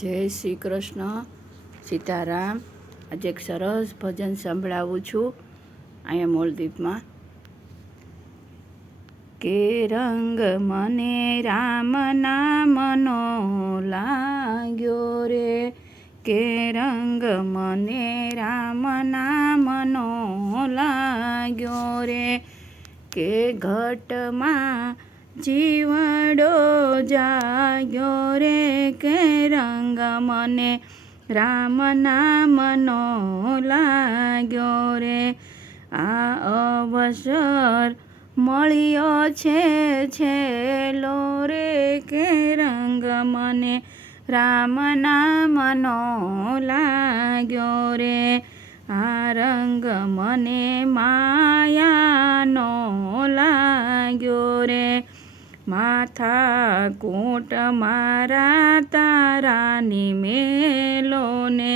જય શ્રી કૃષ્ણ, સીતારામ. આજે એક સરસ ભજન સંભળાવું છું અહીંયા મોલદીપમાં. કે રંગ મને રામ નામનો લાગ્યો રે, કે રંગ મને રામ નામનો લાગ્યો રે, કે ઘટમાં જીવડો જાગ્યો રે, કે રંગ મને રામ નામનો લાગ્યો રે. આ અવસર મળ્યો છે છેલ્લો રે, કે રંગ મને રામ નામનો લાગ્યો રે. આ રંગ મને માયાનો લાગ્યો રે, માથા કૂટ મારા તારાની મેલોને.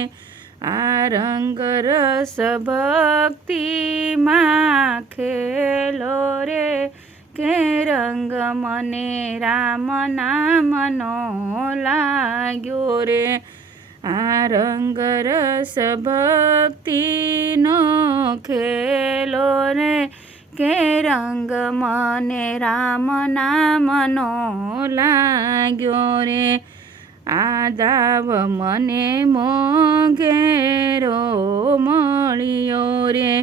આ રંગ રસ ભક્તિમાં ખેલો રે, કે રંગ મને રામ નામનો લાગ્યો રે. આ રંગ રસ ભક્તિનો ખેલો રે, કે રંગ મને રામ નામનો લાગ્યો રે. આ દાવ મને મોઘેરો મળ્યો રે,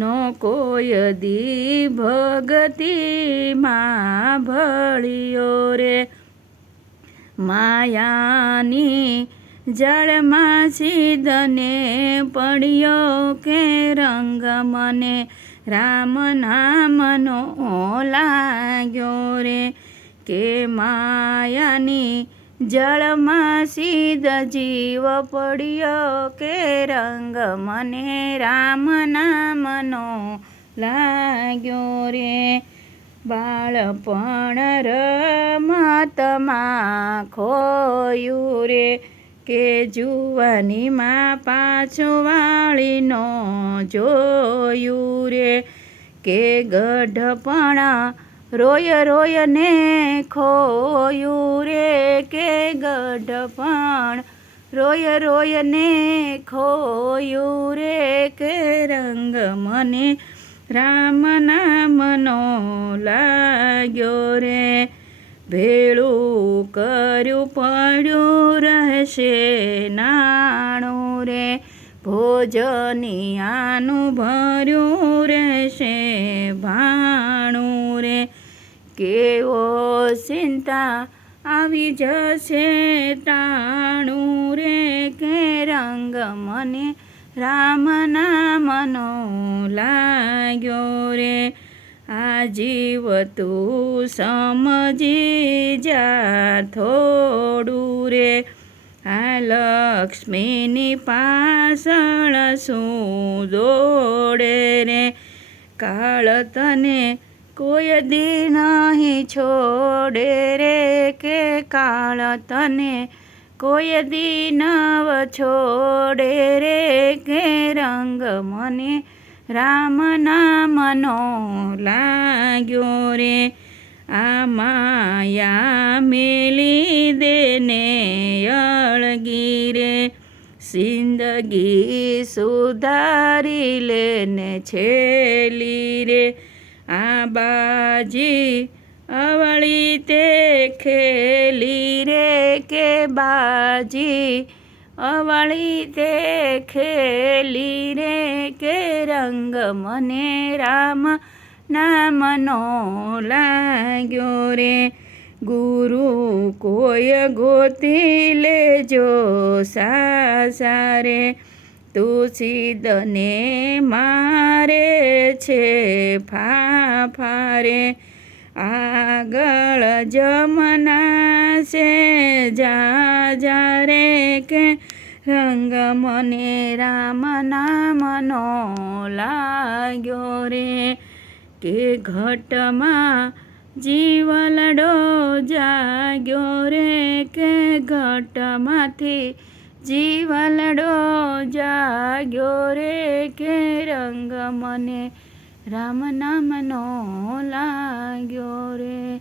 નો કોઈ દી ભગતિમાં ભળ્યો રે. માયાની જળમાં સીધને પડ્યો, કે રંગ મને રામ નામનો લાગ્યો રે. કે માયાની જળમાં સીધ જીવ પડ્યો, કે રંગ મને રામ નામનો લાગ્યો રે. બાળપણ રમતમાં ખોયું રે, કે જુવાનીમાં પાછું વાળીનો જોયું રે. કે ગઢપણ રોય રોય ને ખોયું રે, કે ગઢપણ રોય રોય ને ખોયું રે. કે રંગ મને રામ નામનો લાગ્યો રે. ભેળું કર્યું પડ્યું રહેશે નાણું રે, ભોજનિયાનું ભર્યું રહેશે ભાણું રે. કેવો ચિંતા આવી જશે ટાણું રે, કે રંગ મને રામ નામનો લાગ્યો રે. આ જીવ તું સમજી જા થોડું રે, આ લક્ષ્મીની પાછળ શું દોડે રે. કાળ તને કોઈ દી નહીં છોડે રે, કે કાળ તને કોઈ દી નવ છોડે રે. કે રંગ મને રામ નામનો લાગ્યો રે. આ માયા મેલી દેને અળગી રે, જિંદગી સુધારી લેને છેલી રે. આ બાજી અવળી તે ખેલી રે, કે બાજી અવળી તે ખેલી રે. કે રંગ મને રામ નામનો લાગ્યો રે. ગુરુ કોઈ ગોતી લેજો સાસારે, તુલસીદને મારે છે ફાફારે. આગળ જમના છે જા રે, કે રંગ મને રામ નામનો લાગ્યો રે. કે ઘટમાં જીવલડો જાગ્યો રે, કે ઘટમાંથી જીવલડો જાગ્યો રે. કે રંગ મને રામ નામનો લાગ્યો રે.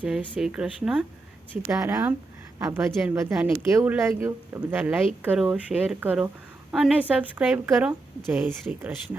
જય શ્રી કૃષ્ણ, સીતારામ. આ ભજન બધાને કેવું લાગ્યું તો બધા લાઈક કરો, શેર કરો અને સબસ્ક્રાઈબ કરો. જય શ્રી કૃષ્ણ.